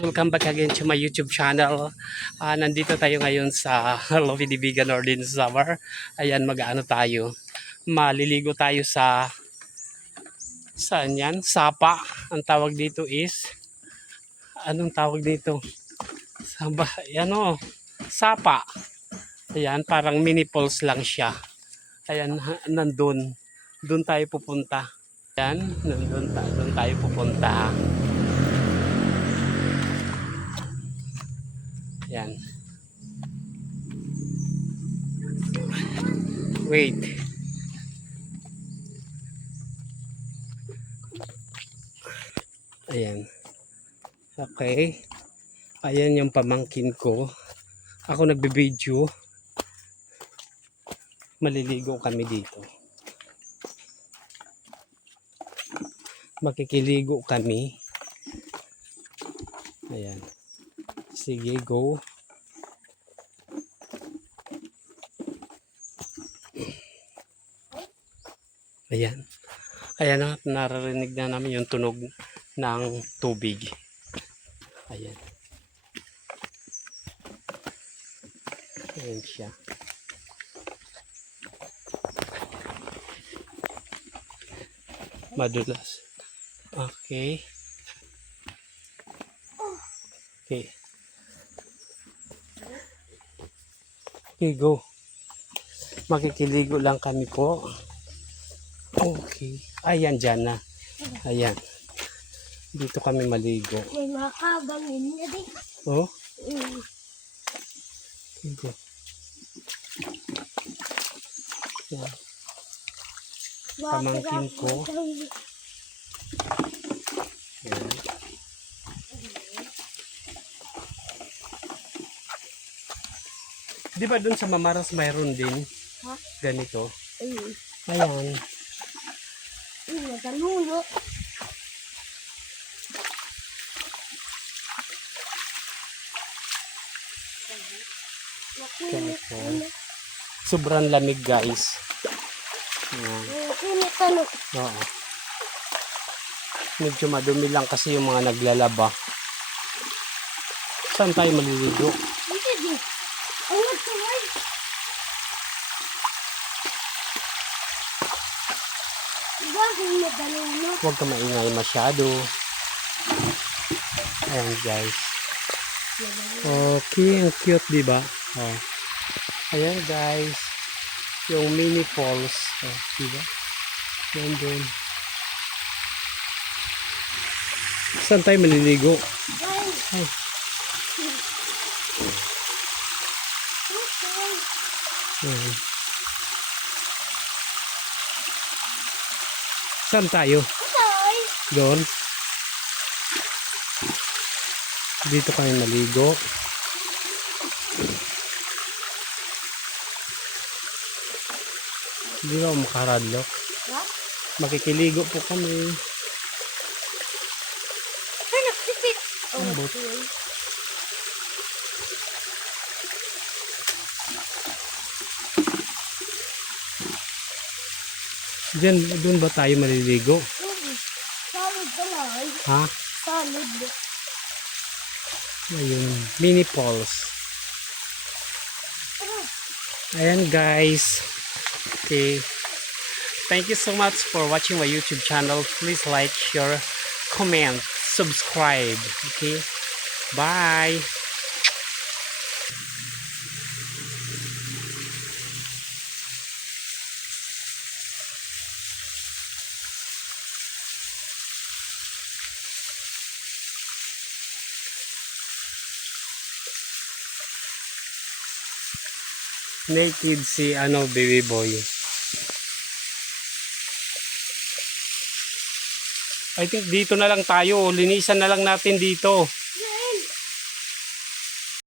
Welcome back again to my YouTube channel. Nandito tayo ngayon sa Lovey Divigan Northern Summer. Ayan, mag-ano tayo. Maliligo tayo sa saan yan? Sapa. Ang tawag dito is anong tawag dito? Saba, ano? Sapa. Ayan, parang mini falls lang siya. Ayan, nandun. Doon tayo pupunta. Ayan, doon tayo pupunta. Ayan. Wait. Ayan. Okay. Ayan yung pamangkin ko. Ako nagbe-video. Maliligo kami dito. Makikiligo kami. Ayan. Sige, go. Ayan. Ayan na, naririnig na namin yung tunog ng tubig. Ayan. Ayan siya. Madulas. Okay. Okay. Okay, go. Makikiligo lang kami po. Okay. Ayan, dyan na. Ayan. Dito kami maligo. May makabangin na din. Oh? Go. Ayan. Pamangkin ko. Ayan. Di ba dun sa Mamaras mayroon din? Ha? Ganito. Ayun. Ayan. Ayun, nagalulo. Ganito. Sobrang lamig, guys. Ayan. Kinit ano. Oo. Medyo madumi lang kasi yung mga naglalaba. Saan tayo maliligo? Hindi din. Ang nagtuway. Bakit nagalulo? Huwag ka maingay masyado. Ayan, guys. Okay, ang cute, di ba? Oh. Ayan, guys. Yung mini falls. Oh, di ba? Nandun. Saan tayo maliligo? Ay. Ay. Okay. Ayan. Saan tayo? Ay. Doon. Dito kami maligo. Hindi ba makaradlock? Ha? Makikiligo po kami. Ay, nagsisit. Oh, Ambot. okay. Diyan, doon ba tayo maliligo? Solid ka lang. Ha? Solid. Ayun, mini falls. Ayan, guys. Okay. Thank you so much for watching my YouTube channel. Please like, share, comment, subscribe. Okay. Bye. Naked si baby boy. I think dito na lang tayo. Linisan na lang natin dito.